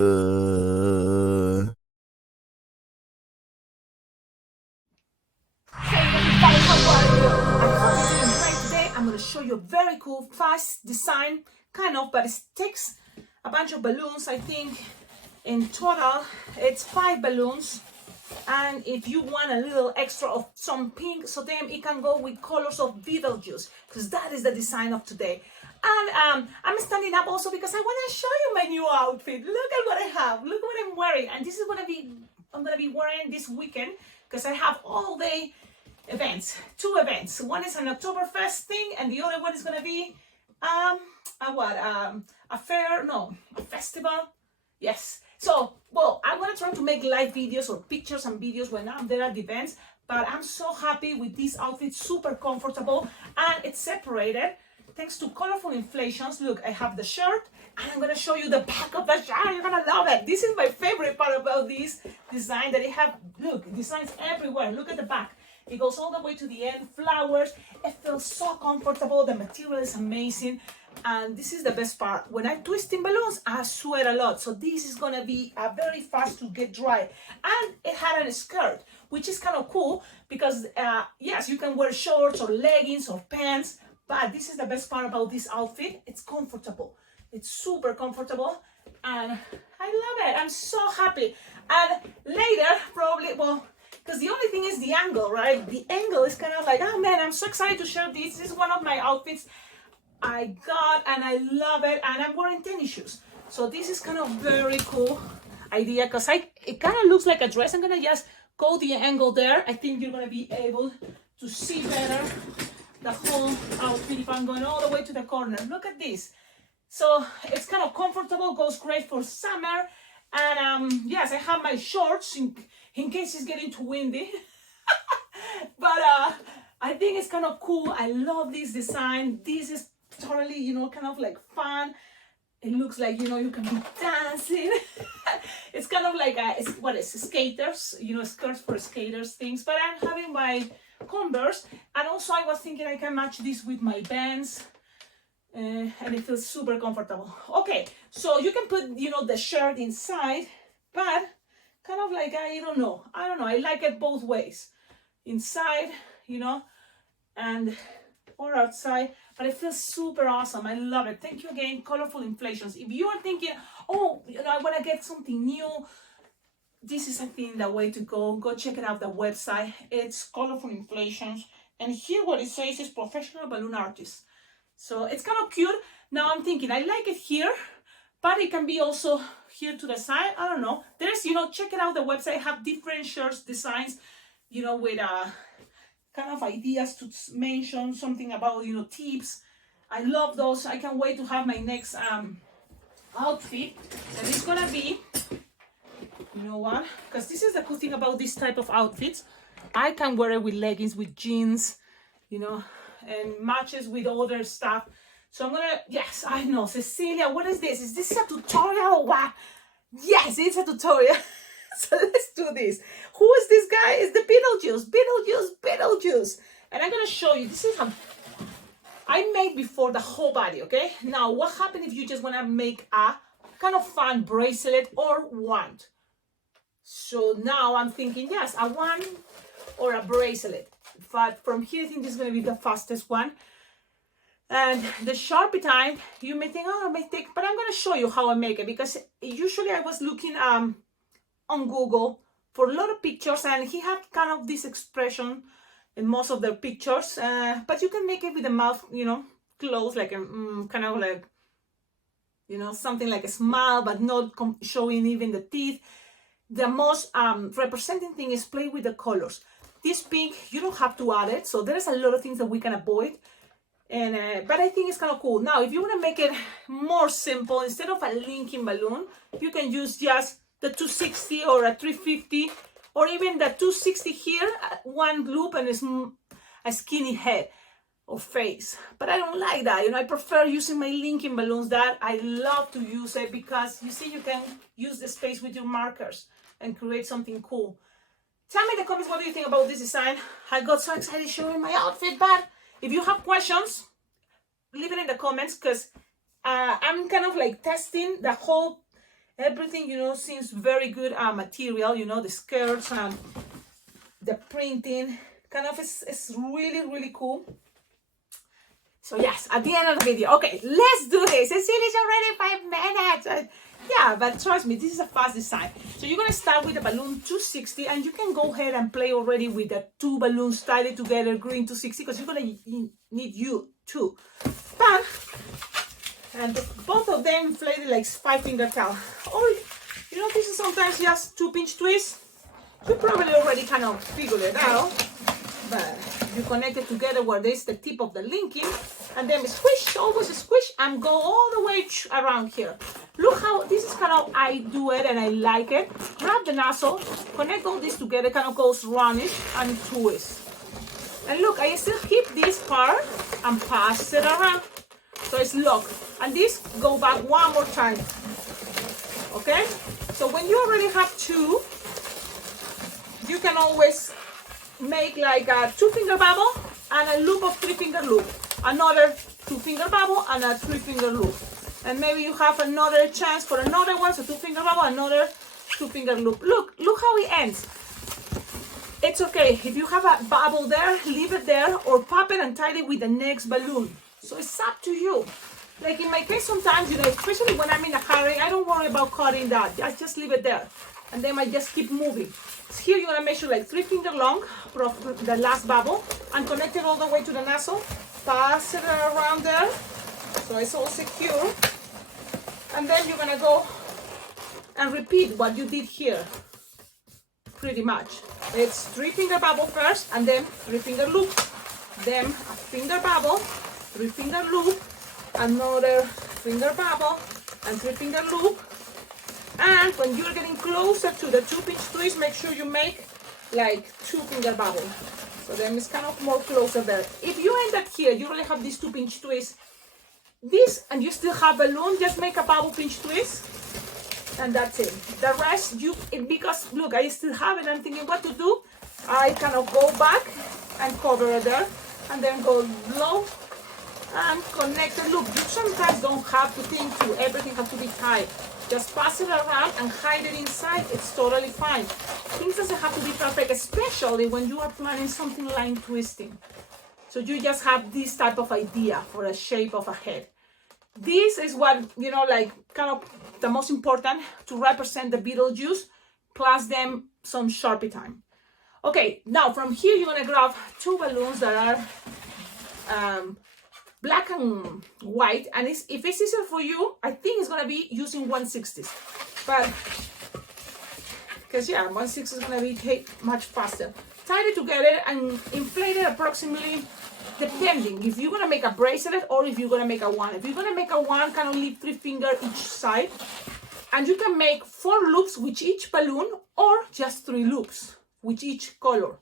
Everybody, how are you? I hope you're doing great today. I'm going to show you a very cool, fast design, kind of, but it takes a bunch of balloons. I think in total it's 5 balloons. And if you want a little extra of some pink, so then it can go with colors of Beetlejuice, because that is the design of today. And I'm standing up also because I want to show you my new outfit. Look at what I have. Look what I'm wearing. And this is what I'm gonna be wearing this weekend, because I have all day events, 2 events. One is an Oktoberfest thing, and the other one is gonna be a fair, no, a festival. Yes. So, well, I'm gonna try to make live videos or pictures and videos when I'm there at the events, but I'm so happy with this outfit, super comfortable, and it's separated thanks to colorful inflations. Look, I have the shirt, and I'm gonna show you the back of the shirt. You're gonna love it. This is my favorite part about this design, that it have, look, designs everywhere. Look at the back. It goes all the way to the end, flowers. It feels so comfortable. The material is amazing. And this is the best part. When I'm twisting balloons, I sweat a lot. So this is gonna be very fast to get dry. And it had a skirt, which is kind of cool because yes, you can wear shorts or leggings or pants, but this is the best part about this outfit. It's comfortable. It's super comfortable. And I love it. I'm so happy. And later, probably, well, because the only thing is the angle, right? The angle is kind of like, oh man, I'm so excited to share this. This is one of my outfits I got, and I love it, and I'm wearing tennis shoes. So this is kind of very cool idea, because it kind of looks like a dress. I'm gonna just go the angle there. I think you're gonna be able to see better the whole outfit if I'm going all the way to the corner. Look at this. So it's kind of comfortable, goes great for summer. And yes, I have my shorts in case it's getting too windy. But I think it's kind of cool. I love this design. This is totally, you know, kind of like fun. It looks like, you know, you can be dancing. It's kind of like what is skaters, you know, skirts for skaters things. But I'm having my Converse, and also I was thinking I can match this with my Vans, and it feels super comfortable. Okay, so you can put, you know, the shirt inside, but kind of like I don't know. I like it both ways, inside, you know, and or outside, but it feels super awesome. I love it. Thank you again, Colorful Inflations. If you are thinking, oh, you know, I want to get something new, this is, I think, the way to go. Go check it out, the website. It's Colorful Inflations, and here what it says is professional balloon artist. So it's kind of cute. Now I'm thinking I like it here, but it can be also here to the side. I don't know. There's, you know, check it out, the website. I have different shirts designs, you know, with kind of ideas to mention something about, you know, tips. I love those. I can't wait to have my next outfit, and it's gonna be, you know what, because this is the cool thing about this type of outfits. I can wear it with leggings, with jeans, you know, and matches with other stuff. So I'm gonna, yes, I know, Cecilia, what is this? Is this a tutorial or what? Yes, it's a tutorial. So let's do this. Who is this guy? It's the Beetlejuice. And I'm gonna show you. This is I made before the whole body, okay? Now, what happens if you just wanna make a kind of fun bracelet or wand? So now I'm thinking, yes, a wand or a bracelet. But from here, I think this is gonna be the fastest one. And the Sharpie time, you may think, oh, it may take, but I'm gonna show you how I make it, because usually I was looking on Google for a lot of pictures, and he had kind of this expression in most of their pictures, but you can make it with the mouth, you know, closed, like a kind of like, you know, something like a smile, but not showing even the teeth. The most representing thing is play with the colors. This pink, you don't have to add it, so there's a lot of things that we can avoid. And but I think it's kind of cool. Now, if you want to make it more simple, instead of a linking balloon, you can use just the 260 or a 350, or even the 260 here, one loop, and it's a skinny head or face. But I don't like that, you know. I prefer using my linking balloons. That I love to use it, because you see, you can use the space with your markers and create something cool. Tell me in the comments, what do you think about this design? I got so excited showing my outfit, but if you have questions, leave it in the comments, because I'm kind of like testing the whole Everything, seems very good material, the skirts and the printing, kind of is really, really cool. So yes, at the end of the video, okay, let's do this. Cecilia's already 5 minutes. Yeah, but trust me, this is a fast design. So you're gonna start with a balloon 260, and you can go ahead and play already with the 2 balloons tied together, green 260, because you're gonna need you too. But, and both of them inflated like 5-finger towel. Or, this is sometimes just 2-pinch twist. You probably already kind of figured it out. But you connect it together where there's the tip of the linking, and then squish, always squish, and go all the way around here. Look how, this is kind of, I do it and I like it. Grab the nozzle, connect all this together, kind of goes roundish and twist. And look, I still keep this part and pass it around. So it's locked. And this, go back one more time. Okay? So when you already have 2, you can always make like a 2-finger bubble and a loop of 3-finger loop. Another 2-finger bubble and a 3-finger loop. And maybe you have another chance for another one, so 2-finger bubble, another 2-finger loop. Look how it ends. It's okay. If you have a bubble there, leave it there, or pop it and tie it with the next balloon. So it's up to you. Like in my case, sometimes, especially when I'm in a hurry, I don't worry about cutting that. I just leave it there. And then I just keep moving. So here you're gonna measure like 3-finger long from the last bubble and connect it all the way to the nozzle. Pass it around there so it's all secure. And then you're gonna go and repeat what you did here. Pretty much. It's 3-finger bubble first, and then 3-finger loop. Then a finger bubble, 3-finger loop, another finger bubble, and 3-finger loop. And when you're getting closer to the 2-pinch twist, make sure you make like 2-finger bubble. So then it's kind of more closer there. If you end up here, you only have this 2-pinch twist. This, and you still have balloon, just make a bubble pinch twist. And that's it. The rest, because look, I still have it, I'm thinking what to do. I kind of go back and cover it there. And then go low and connect it. Look, you sometimes don't have to think everything has to be tight. Just pass it around and hide it inside. It's totally fine. Things doesn't have to be perfect, especially when you are planning something line twisting. So you just have this type of idea for a shape of a head. This is what, like kind of the most important to represent the Beetlejuice, plus them some Sharpie time. Okay, now from here you're gonna grab 2 balloons that are black and white, and if it's easier for you, I think it's gonna be using 1/60, but because 1/60 is gonna be much faster. Tie it together and inflate it approximately, depending if you're gonna make a bracelet or if you're gonna make a wand. If you're gonna make a wand, kind of leave 3-finger each side, and you can make 4 loops with each balloon or just 3 loops with each color.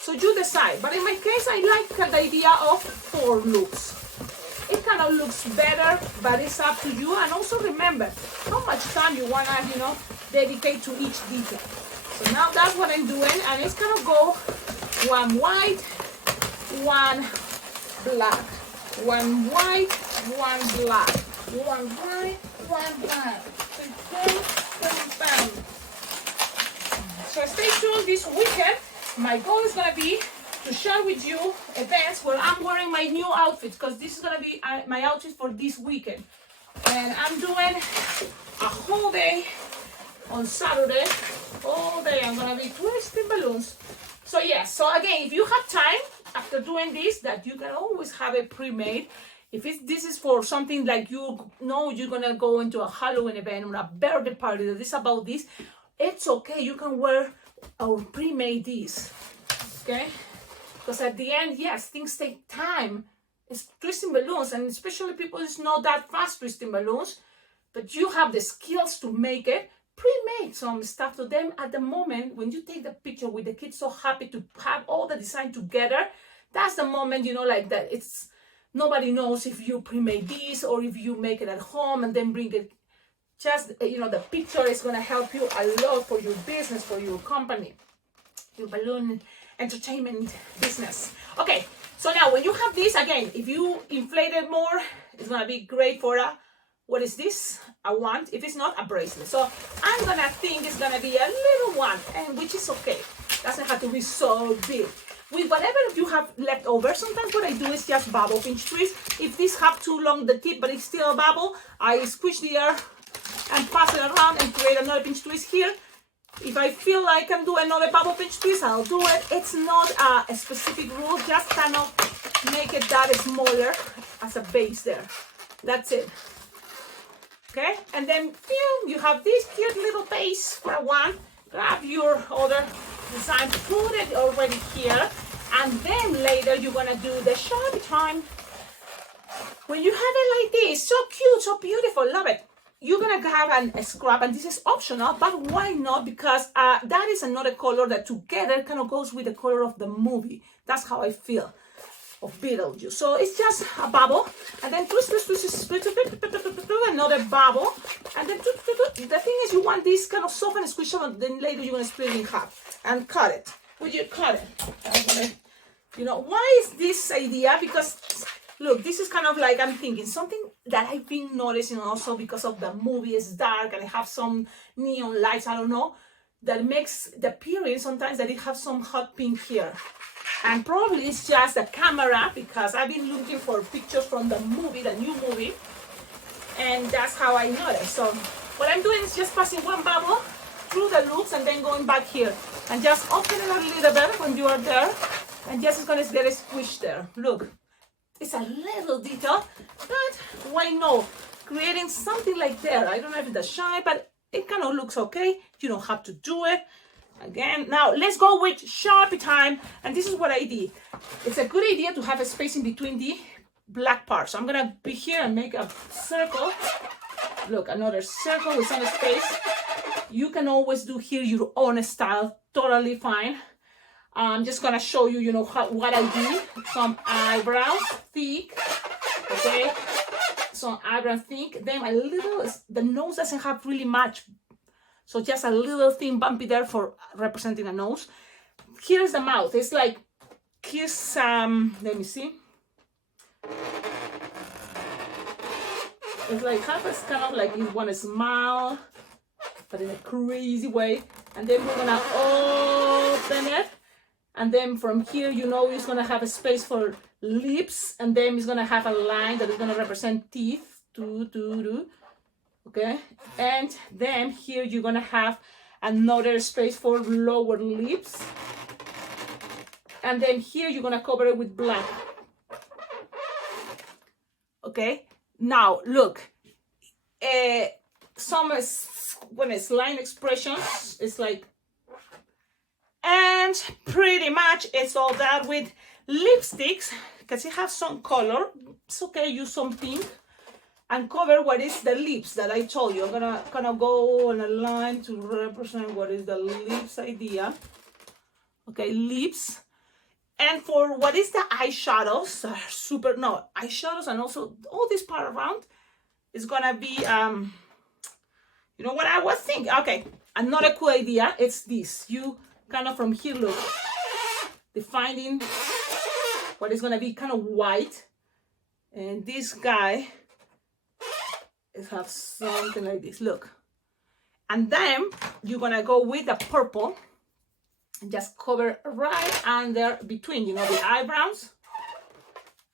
So you decide, but in my case, I like the idea of 4 loops. It kind of looks better, but it's up to you. And also remember how much time you wanna, dedicate to each detail. So now that's what I'm doing, and it's gonna go 1 white, 1 black, 1 white, 1 black, 1 white, 1 black. Bam, bam, bam. So stay tuned this weekend. My goal is gonna be to share with you events where I'm wearing my new outfits, because this is gonna be my outfit for this weekend. And I'm doing a whole day on Saturday. All day I'm gonna be twisting balloons. So yes, so again, if you have time after doing this, that you can always have it pre-made. If this is for something like you're gonna go into a Halloween event or a birthday party that is about this, it's okay. You can wear or pre-made these, okay? Because at the end, yes, things take time. It's twisting balloons, and especially people is not that fast twisting balloons, but you have the skills to make it. Pre-made some stuff to them at the moment when you take the picture with the kids, so happy to have all the design together. That's the moment, like that. It's nobody knows if you pre-made this or if you make it at home and then bring it. Just, the picture is going to help you a lot for your business, for your company, your balloon entertainment business. Okay, so now when you have this, again, if you inflate it more, it's going to be great for a what is this? A wand. If it's not, a bracelet. So I'm gonna think it's gonna be a little one, and which is okay. Doesn't have to be so big. With whatever you have left over, sometimes what I do is just bubble pinch twist. If this have too long the tip, but it's still a bubble, I squish the air and pass it around and create another pinch twist here. If I feel like I can do another bubble pinch twist, I'll do it. It's not a specific rule, just kind of make it that smaller as a base there. That's it. Okay, and then you have this cute little base for a wand. Grab your other design, put it already here, and then later you're gonna do the Sharpie time. When you have it like this, so cute, so beautiful, love it. You're gonna have a scrap, and this is optional, but why not? Because that is another color that together kind of goes with the color of the movie. That's how I feel of Beetlejuice. So it's just a bubble, and then twist, another bubble, and then the thing is, you want this kind of soft and squish and then later you're gonna split it in half and cut it. Would you cut it? You know, why is this idea? Because look, this is kind of like, I'm thinking something that I've been noticing also because of the movie is dark and I have some neon lights, I don't know, that makes the appearance sometimes that it has some hot pink here. And probably it's just the camera, because I've been looking for pictures from the movie, the new movie, and that's how I noticed. So what I'm doing is just passing one bubble through the loops and then going back here and just open it a little bit when you are there, and just gonna get it squished there. Look, it's a little detail, but why not? Creating something like there. I don't know if it's shine, but it kind of looks okay. You don't have to do it. Again, now let's go with Sharpie time, and this is what I did. It's a good idea to have a space in between the black parts. So I'm gonna be here and make a circle. Look, another circle with some space. You can always do here your own style, totally fine. I'm just gonna show you, you know, what I did. Some eyebrows, thick, okay? Some eyebrows thick. Then a little, the nose doesn't have really much. So just a little thin bumpy there for representing a nose. Here's the mouth. It's like, here's, let me see. It's like half as kind of like you want to smile, but in a crazy way. And then we're gonna open it. And then from here, you know, it's gonna have a space for lips. And then it's gonna have a line that is gonna represent teeth. Okay, and then here you're gonna have another space for lower lips, and then here you're gonna cover it with black. Okay, now look, when it's line expressions, it's like, and pretty much it's all that with lipsticks, because it has some color. It's okay, use some pink and cover what is the lips that I told you. I'm gonna kind of go on a line to represent what is the lips idea. Okay, lips. And for what is the eyeshadows, eyeshadows, and also all this part around is gonna be, you know what I was thinking? Okay, another cool idea, it's this. You kind of from here, look, defining what is gonna be kind of white. And this guy, have something like this, look. And then you're gonna go with the purple and just cover right under between, you know, the eyebrows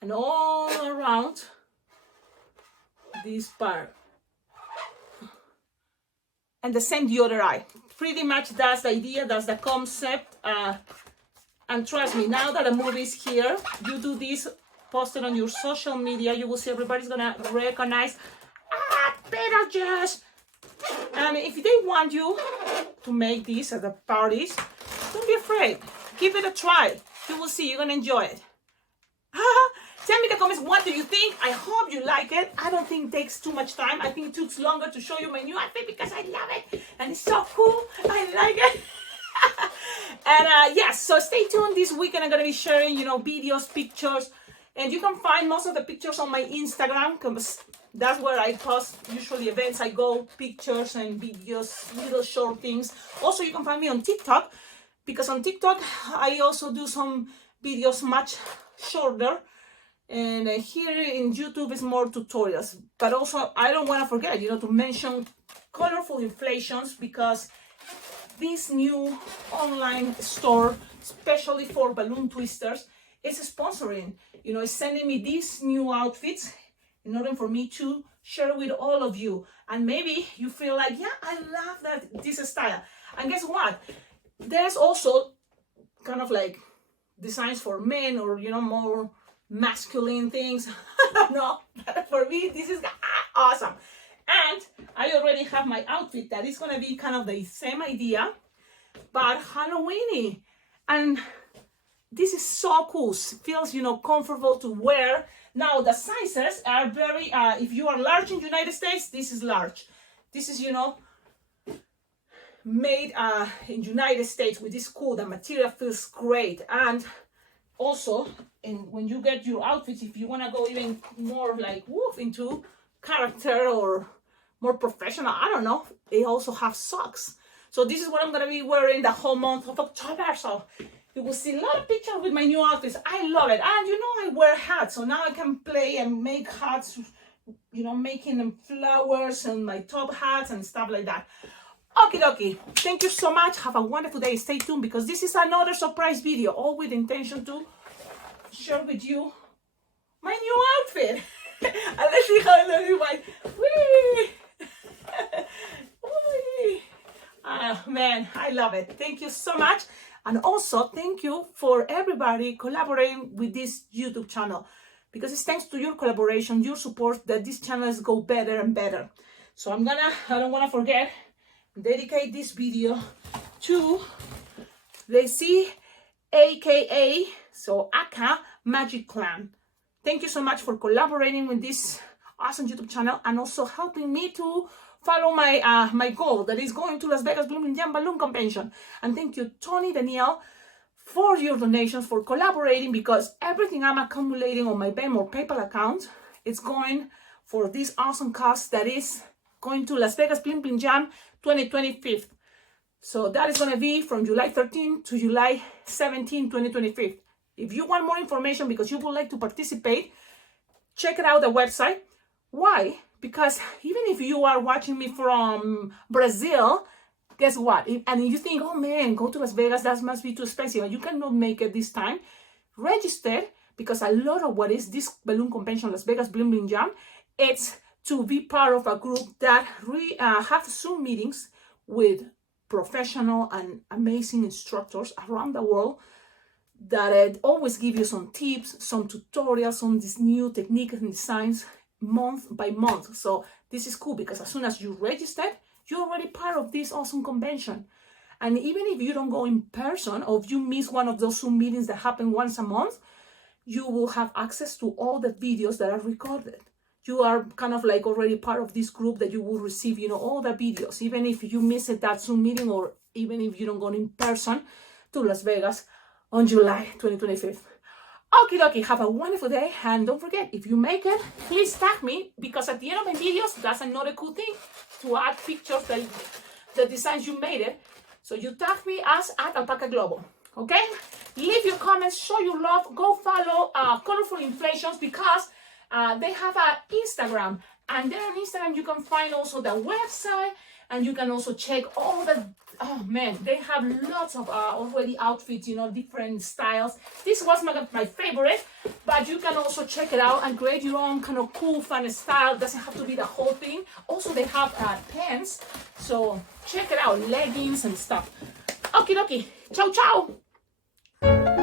and all around this part. And the same the other eye. Pretty much that's the idea, that's the concept. And trust me, now that the movie is here, you do this, post it on your social media, you will see everybody's gonna recognize Beetlejuice. And if they want you to make this at the parties, don't be afraid. Give it a try. You will see, you're gonna enjoy it. Tell me in the comments, what do you think? I hope you like it. I don't think it takes too much time. I think it took longer to show you my new outfit because I love it. And it's so cool. I like it. And yes, so stay tuned. This weekend I'm gonna be sharing, you know, videos, pictures. And you can find most of the pictures on my Instagram, because that's where I post usually events. I go pictures and videos, little short things. Also, you can find me on TikTok, because on TikTok, I also do some videos much shorter. And here in YouTube is more tutorials. But also, I don't want to forget, to mention colorful inflations, because this new online store, especially for balloon twisters, is sponsoring. It's sending me these new outfits in order for me to share with all of you. And maybe you feel like, yeah, I love this style. And guess what? There's also kind of like designs for men, or more masculine things. I don't know. For me, this is awesome. And I already have my outfit that is gonna be kind of the same idea, but Halloweeny. And this is so cool. Feels, comfortable to wear. Now the sizes are very, if you are large in United States, this is large. This is, made in United States with this cool. The material feels great. And also, when you get your outfits, if you want to go even more like into character or more professional, I don't know, they also have socks. So this is what I'm going to be wearing the whole month of October. So you will see a lot of pictures with my new outfits. I love it. And I wear hats, so now I can play and make hats, making them flowers and my top hats and stuff like that. Okie dokie. Thank you so much. Have a wonderful day. Stay tuned, because this is another surprise video, all with the intention to share with you my new outfit. And let's see how it looks like. Whee! Whee! Man, I love it. Thank you so much. And also, thank you for everybody collaborating with this YouTube channel, because it's thanks to your collaboration, your support, that these channels go better and better. So I don't want to forget, dedicate this video to Lacey, aka Aka Magic Clan. Thank you so much for collaborating with this awesome YouTube channel, and also helping me to follow my my goal, that is going to Las Vegas Blooming Jam Balloon Convention. And thank you, Tony, Danielle, for your donations, for collaborating, because everything I'm accumulating on my Venmo or PayPal account, it's going for this awesome cause that is going to Las Vegas Blooming Jam 2025. So that is going to be from July 13 to July 17, 2025. If you want more information, because you would like to participate, check it out, the website. Why? Because even if you are watching me from Brazil, guess what? And you think, oh man, go to Las Vegas, that must be too expensive, and you cannot make it this time, register, because a lot of what is this balloon convention, Las Vegas Blooming Jam, it's to be part of a group that have Zoom meetings with professional and amazing instructors around the world, that always give you some tips, some tutorials on these new techniques and designs month by month. So this is cool, because as soon as you register, you're already part of this awesome convention. And even if you don't go in person, or if you miss one of those Zoom meetings that happen once a month, you will have access to all the videos that are recorded. You are kind of like already part of this group, that you will receive, all the videos, even if you miss that Zoom meeting, or even if you don't go in person to Las Vegas on July 2025. Okie dokie, have a wonderful day, and don't forget, if you make it, please tag me, because at the end of my videos, that's another cool thing, to add pictures, the designs you made it. So you tag me as @Alpaca Global, okay? Leave your comments, show your love, go follow Colorful Inflations, because they have an Instagram, and there on Instagram you can find also the website, and you can also check all the, oh man, they have lots of already outfits, different styles. This was my favorite, but you can also check it out and create your own kind of cool, fun style. It doesn't have to be the whole thing. Also, they have pants, so check it out, leggings and stuff. Okie dokie, ciao ciao.